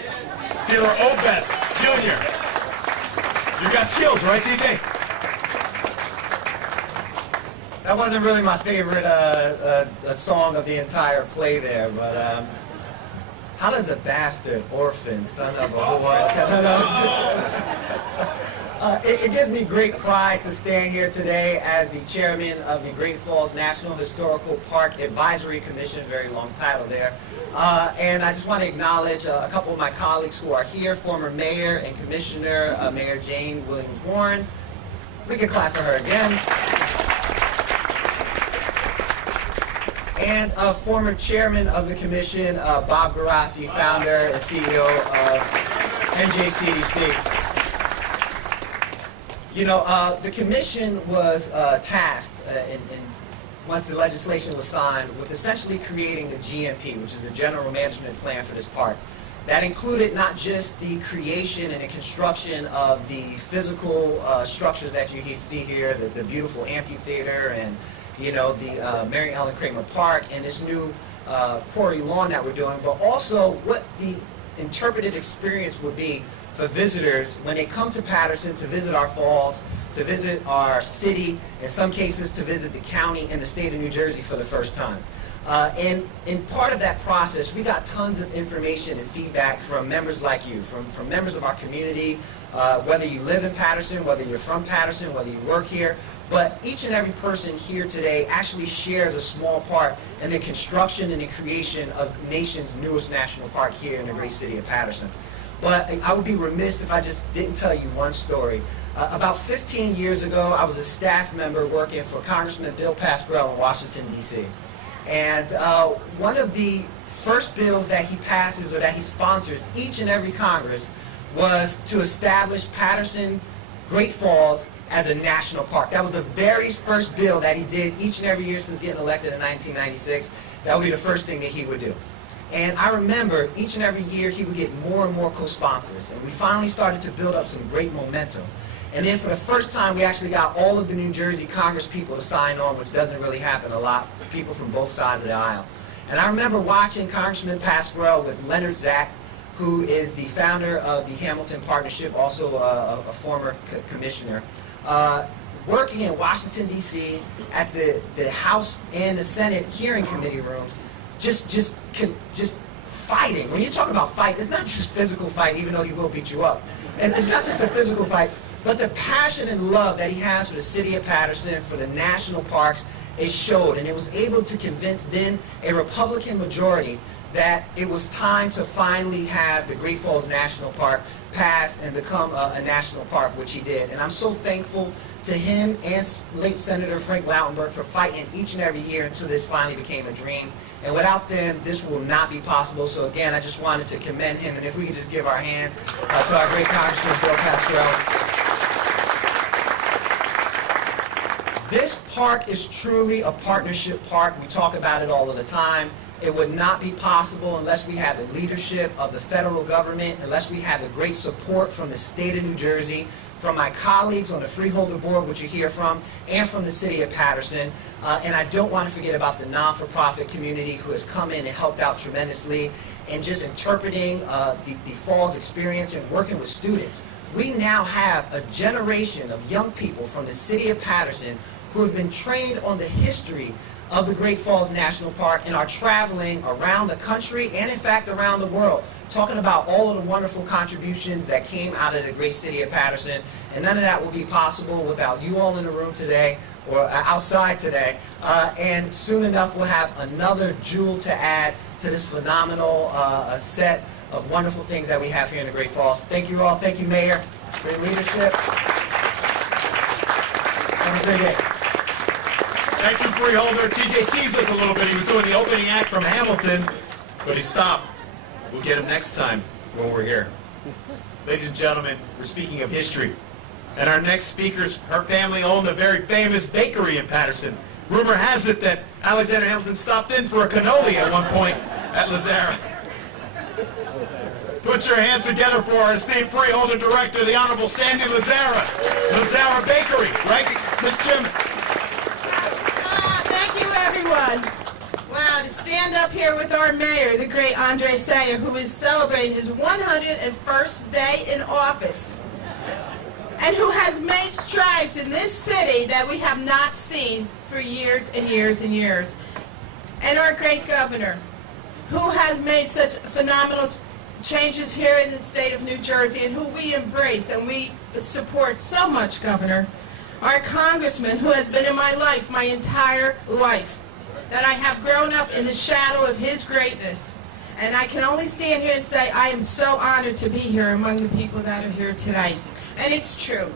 Theodore O. Best, Jr. You got skills, right, TJ? That wasn't really my favorite song of the entire play there, but how does a bastard, orphan, son of a whore, it gives me great pride to stand here today as the chairman of the Great Falls National Historical Park Advisory Commission, very long title there. And I just want to acknowledge a couple of my colleagues who are here, former mayor and commissioner, Mayor Jane Williams-Warren. We can clap for her again. And former chairman of the commission, Bob Garassi, founder and CEO of NJCDC. You know, the commission was tasked, once the legislation was signed, with essentially creating the GMP, which is the General Management Plan for this park. That included not just the creation and the construction of the physical structures that you see here, the beautiful amphitheater and, you know, the Mary Ellen Kramer Park and this new Quarry Lawn that we're doing, but also what the interpretive experience would be for visitors when they come to Paterson to visit our falls, to visit our city, in some cases to visit the county and the state of New Jersey for the first time. And in part of that process, we got tons of information and feedback from members like you, from members of our community, whether you live in Paterson, whether you're from Paterson, whether you work here. But each and every person here today actually shares a small part in the construction and the creation of the nation's newest national park here in the great city of Paterson. But I would be remiss if I just didn't tell you one story. About 15 years ago, I was a staff member working for Congressman Bill Pascrell in Washington, D.C. And one of the first bills that he passes or that he sponsors each and every Congress was to establish Paterson Great Falls as a national park. That was the very first bill that he did each and every year since getting elected in 1996. That would be the first thing that he would do. And I remember each and every year he would get more and more co-sponsors. And we finally started to build up some great momentum. And then for the first time, we actually got all of the New Jersey Congress people to sign on, which doesn't really happen a lot, people from both sides of the aisle. And I remember watching Congressman Pascrell with Leonard Zach, who is the founder of the Hamilton Partnership, also a former commissioner, working in Washington, D.C. at the House and the Senate hearing committee rooms, just fighting. When you talk about fight, it's not just physical fight, even though he will beat you up. It's not just a physical fight, but the passion and love that he has for the city of Paterson, for the national parks, is showed. And it was able to convince then a Republican majority that it was time to finally have the Great Falls National Park passed and become a national park, which he did. And I'm so thankful to him and late Senator Frank Lautenberg for fighting each and every year until this finally became a dream. And without them, this will not be possible. So again, I just wanted to commend him. And if we could just give our hands to our great Congressman Bill Pascrell. This park is truly a partnership park. We talk about it all of the time. It would not be possible unless we have the leadership of the federal government, unless we have the great support from the state of New Jersey, from my colleagues on the Freeholder Board, which you hear from, and from the city of Paterson. And I don't want to forget about the non-for-profit community who has come in and helped out tremendously in just interpreting the Falls experience and working with students. We now have a generation of young people from the city of Paterson who have been trained on the history of the Great Falls National Park and are traveling around the country and in fact around the world, talking about all of the wonderful contributions that came out of the great city of Paterson. And none of that would be possible without you all in the room today or outside today. And soon enough we'll have another jewel to add to this phenomenal set of wonderful things that we have here in the Great Falls. Thank you all. Thank you, Mayor, for your leadership. Have a great day. Thank you, Freeholder. TJ teased us a little bit. He was doing the opening act from Hamilton, but he stopped. We'll get him next time when we're here. Ladies and gentlemen, we're speaking of history. And our next speakers, her family owned a very famous bakery in Paterson. Rumor has it that Alexander Hamilton stopped in for a cannoli at one point at Lazara. Put your hands together for our esteemed freeholder director, the Honorable Sandy Lazara. Lazara Bakery, right, Ms. Jim? Thank you, everyone. Wow, to stand up here with our mayor, the great Andre Sayer, who is celebrating his 101st day in office, and who has made strides in this city that we have not seen for years and years and years. And our great governor, who has made such phenomenal changes here in the state of New Jersey, and who we embrace and we support so much, Governor. Our congressman, who has been in my life, my entire life, that I have grown up in the shadow of his greatness. And I can only stand here and say I am so honored to be here among the people that are here today. And it's true.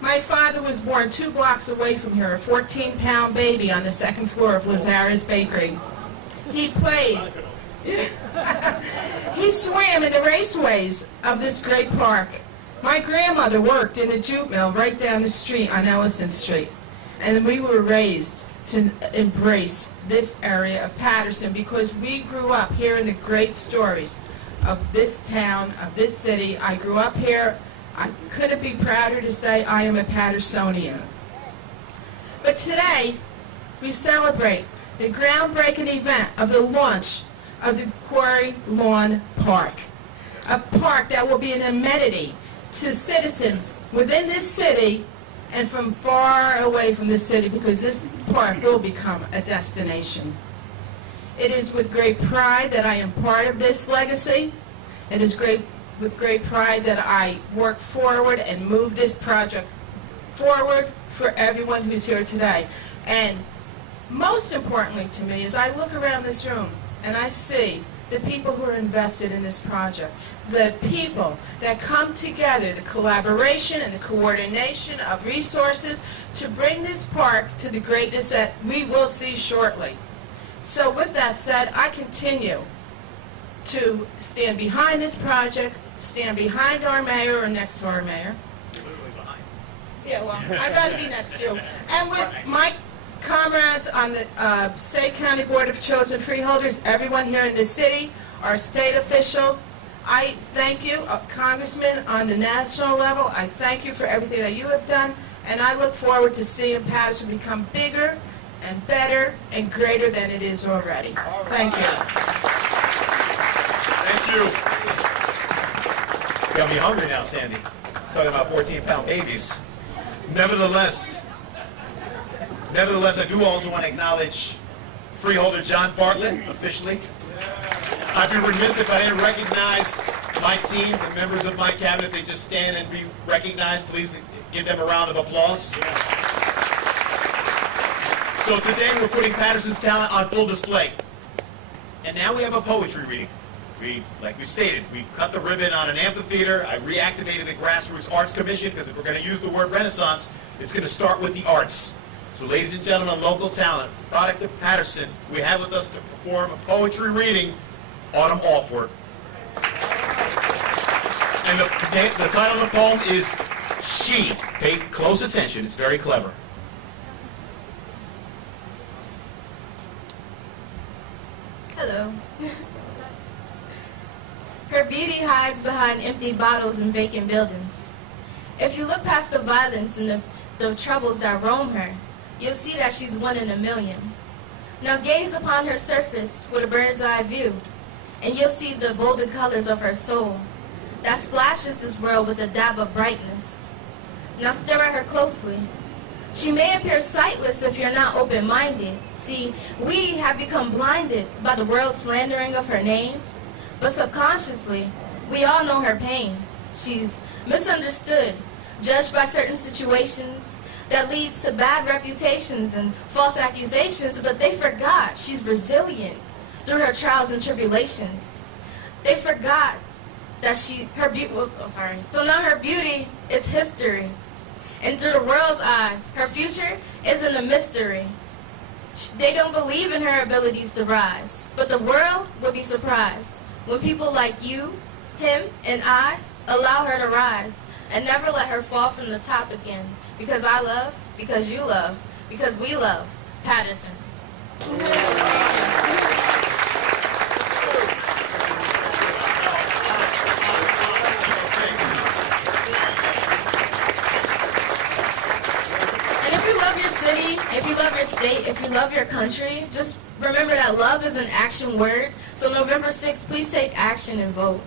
My father was born 2 blocks away from here, a 14-pound baby on the 2nd floor of Lazara's Bakery. He played. He swam in the raceways of this great park. My grandmother worked in the jute mill right down the street on Ellison Street. And we were raised to embrace this area of Paterson because we grew up hearing the great stories of this town, of this city. I grew up here. I couldn't be prouder to say I am a Patersonian. But today, we celebrate the groundbreaking event of the launch of the Quarry Lawn Park, a park that will be an amenity to citizens within this city and from far away from this city, because this park will become a destination. It is with great pride that I am part of this legacy. It is with great pride that I work forward and move this project forward for everyone who's here today. And most importantly to me is I look around this room and I see the people who are invested in this project, the people that come together, the collaboration and the coordination of resources to bring this park to the greatness that we will see shortly. So with that said, I continue to stand behind this project, stand behind our mayor or next to our mayor. Yeah, well, I'd rather be next to you. And with my comrades on the State County Board of Chosen Freeholders, everyone here in the city, our state officials, I thank you, Congressman on the national level. I thank you for everything that you have done, and I look forward to seeing Paterson become bigger and better and greater than it is already. Thank you. Thank you. You got me hungry now, Sandy. Talking about 14-pound babies. Nevertheless, I do also want to acknowledge Freeholder John Bartlett, officially. I'd be remiss if I didn't recognize my team, the members of my cabinet. They just stand and be recognized. Please give them a round of applause. So today we're putting Paterson's talent on full display. And now we have a poetry reading. Like we stated, we cut the ribbon on an amphitheater. I reactivated the Grassroots Arts Commission because if we're going to use the word Renaissance, it's going to start with the arts. So ladies and gentlemen, local talent, product of Paterson, we have with us to perform a poetry reading, Autumn Alford. And the title of the poem is She. Pay close attention, it's very clever. Hello. Her beauty hides behind empty bottles and vacant buildings. If you look past the violence and the troubles that roam her, you'll see that she's one in a million. Now gaze upon her surface with a bird's eye view, and you'll see the bolder colors of her soul that splashes this world with a dab of brightness. Now stare at her closely. She may appear sightless if you're not open-minded. See, we have become blinded by the world's slandering of her name, but subconsciously, we all know her pain. She's misunderstood, judged by certain situations that leads to bad reputations and false accusations, but they forgot she's resilient through her trials and tribulations. They forgot that so now her beauty is history. And through the world's eyes, her future isn't a mystery. They don't believe in her abilities to rise, but the world will be surprised When people like you, him, and I allow her to rise and never let her fall from the top again. Because I love, because you love, because we love Paterson. And if you love your city, if you love your state, if you love your country, just remember that love is an action word. So November 6th, please take action and vote.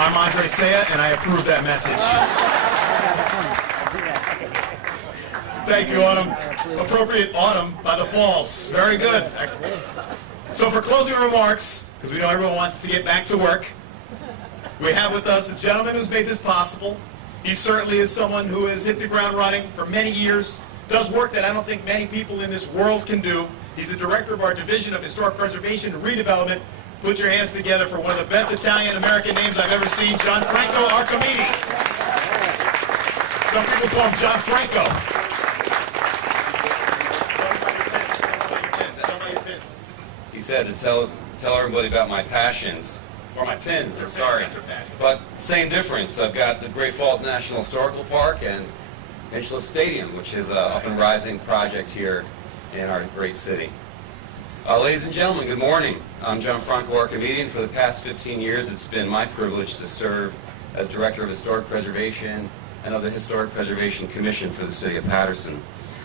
I'm Andre Saya, and I approve that message. Thank you, Autumn. Appropriate Autumn by the Falls. Very good. So for closing remarks, because we know everyone wants to get back to work, we have with us a gentleman who's made this possible. He certainly is someone who has hit the ground running for many years, does work that I don't think many people in this world can do. He's the director of our Division of Historic Preservation and Redevelopment. Put your hands together for one of the best Italian-American names I've ever seen, Gianfranco Archimede. Some people call him John Franco. He said to tell everybody about my passions, or my pins, I'm sorry. But same difference. I've got the Great Falls National Historical Park and Hinchliffe Stadium, which is an up-and-rising project here in our great city. Ladies and gentlemen, good morning. I'm Gianfranco Archimede, and for the past 15 years it's been my privilege to serve as Director of Historic Preservation and of the Historic Preservation Commission for the City of Paterson.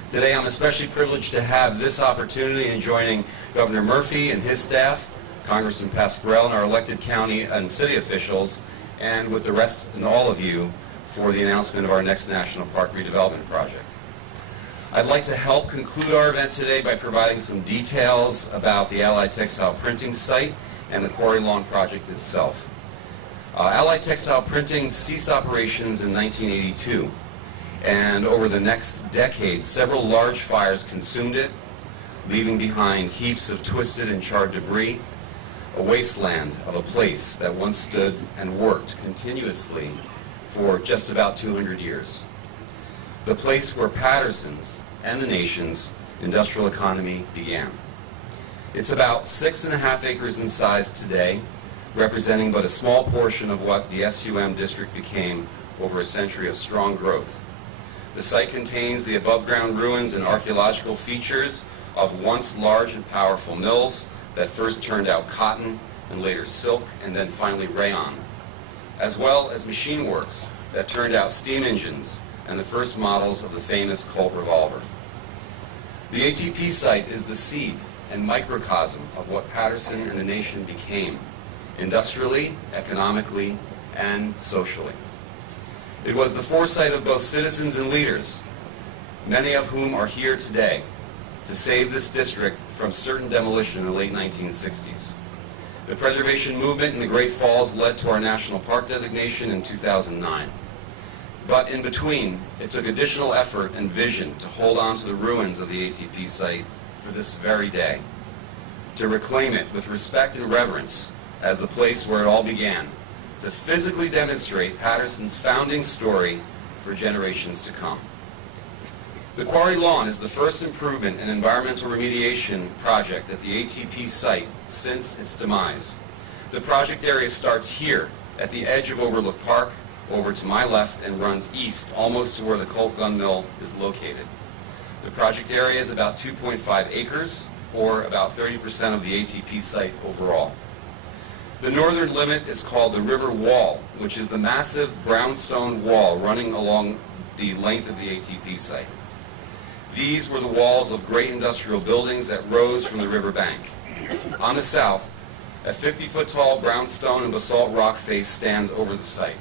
Today I'm especially privileged to have this opportunity in joining Governor Murphy and his staff, Congressman Pasquarel, and our elected county and city officials, and with the rest and all of you for the announcement of our next National Park redevelopment project. I'd like to help conclude our event today by providing some details about the Allied Textile Printing site and the Quarry Lawn project itself. Allied Textile Printing ceased operations in 1982, and over the next decade, several large fires consumed it, leaving behind heaps of twisted and charred debris, a wasteland of a place that once stood and worked continuously for just about 200 years. The place where Paterson's and the nation's industrial economy began. It's about 6.5 acres in size today, representing but a small portion of what the SUM district became over a century of strong growth. The site contains the above-ground ruins and archaeological features of once large and powerful mills that first turned out cotton and later silk and then finally rayon, as well as machine works that turned out steam engines and the first models of the famous Colt revolver. The ATP site is the seed and microcosm of what Paterson and the nation became, industrially, economically, and socially. It was the foresight of both citizens and leaders, many of whom are here today, to save this district from certain demolition in the late 1960s. The preservation movement in the Great Falls led to our national park designation in 2009. But in between, it took additional effort and vision to hold on to the ruins of the ATP site for this very day, to reclaim it with respect and reverence as the place where it all began, to physically demonstrate Paterson's founding story for generations to come. The Quarry Lawn is the first improvement and environmental remediation project at the ATP site since its demise. The project area starts here at the edge of Overlook Park, over to my left, and runs east almost to where the Colt gun mill is located. The project area is about 2.5 acres, or about 30% of the ATP site overall. The northern limit is called the River Wall, which is the massive brownstone wall running along the length of the ATP site. These were the walls of great industrial buildings that rose from the riverbank. On the south, a 50-foot-tall brownstone and basalt rock face stands over the site.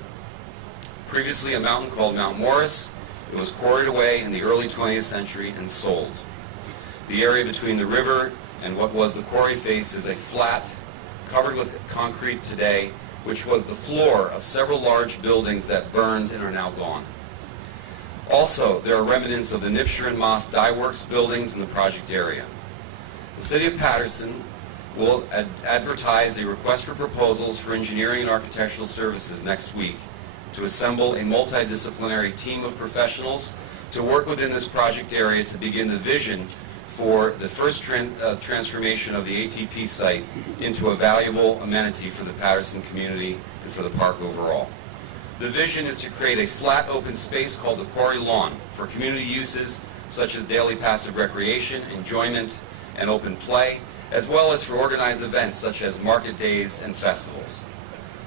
Previously a mountain called Mount Morris, it was quarried away in the early 20th century and sold. The area between the river and what was the quarry face is a flat, covered with concrete today, which was the floor of several large buildings that burned and are now gone. Also, there are remnants of the Nipsher and Moss Dye Works buildings in the project area. The City of Paterson will advertise a request for proposals for engineering and architectural services next week to assemble a multidisciplinary team of professionals to work within this project area to begin the vision for the first transformation of the ATP site into a valuable amenity for the Paterson community and for the park overall. The vision is to create a flat open space called the Quarry Lawn for community uses such as daily passive recreation, enjoyment, and open play, as well as for organized events such as market days and festivals.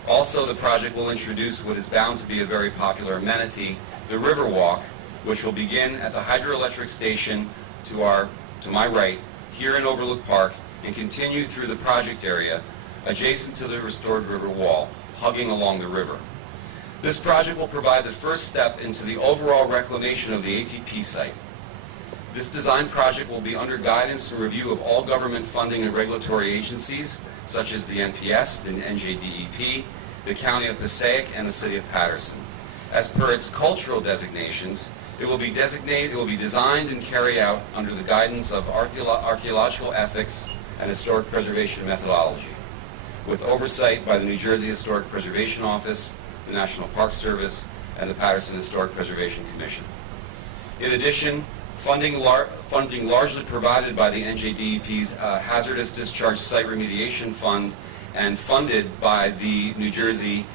Also, the project will introduce what is bound to be a very popular amenity, the Riverwalk, which will begin at the hydroelectric station to my right, here in Overlook Park, and continue through the project area adjacent to the restored river wall, hugging along the river. This project will provide the first step into the overall reclamation of the ATP site. This design project will be under guidance and review of all government funding and regulatory agencies, such as the NPS, the NJDEP, the County of Passaic, and the City of Paterson. As per its cultural designations, it will be designed and carried out under the guidance of archaeological ethics and historic preservation methodology, with oversight by the New Jersey Historic Preservation Office, the National Park Service, and the Paterson Historic Preservation Commission. In addition, funding largely provided by the NJDEP's Hazardous Discharge Site Remediation Fund and funded by the New Jersey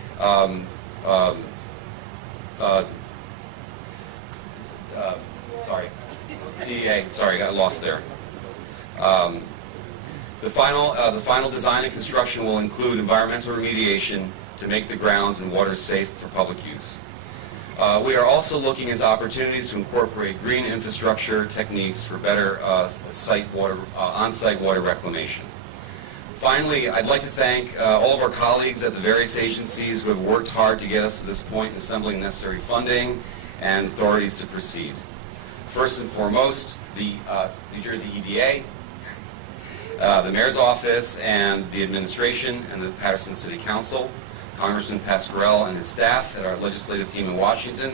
DEA, sorry, got lost there. The final design and construction will include environmental remediation to make the grounds and water safe for public use. We are also looking into opportunities to incorporate green infrastructure techniques for better on-site water reclamation. Finally, I'd like to thank all of our colleagues at the various agencies who have worked hard to get us to this point in assembling necessary funding and authorities to proceed. First and foremost, the New Jersey EDA, the Mayor's Office, and the administration and the Paterson City Council, Congressman Pasquarel and his staff at our legislative team in Washington,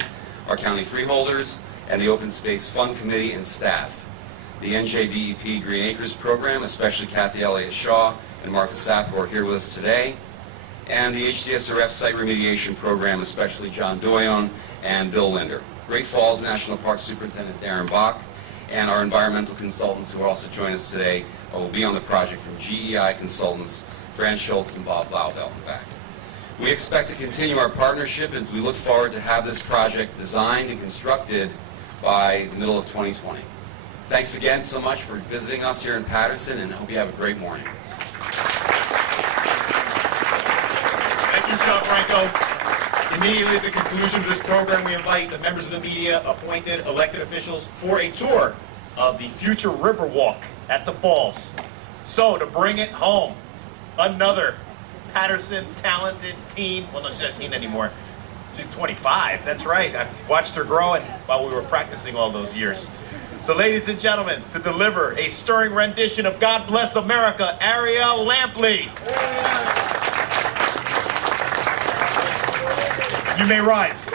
our county freeholders, and the Open Space Fund Committee and staff, the NJDEP Green Acres Program, especially Kathy Elliott Shaw and Martha Sapp, who are here with us today, and the HDSRF Site Remediation Program, especially John Doyon and Bill Linder, Great Falls National Park Superintendent Darren Bach, and our environmental consultants who will also join us today will be on the project from GEI Consultants, Fran Schultz and Bob Blauvelt in the back. We expect to continue our partnership, and we look forward to have this project designed and constructed by the middle of 2020. Thanks again so much for visiting us here in Paterson, and I hope you have a great morning. Thank you, John Franco. Immediately at the conclusion of this program, we invite the members of the media, appointed elected officials, for a tour of the future Riverwalk at the Falls. So, to bring it home, another Paterson talented teen. Well, no, she's not a teen anymore. She's 25. That's right. I've watched her growing while we were practicing all those years. So, ladies and gentlemen, to deliver a stirring rendition of God Bless America, Ariel Lampley. You may rise.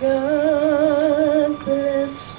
God bless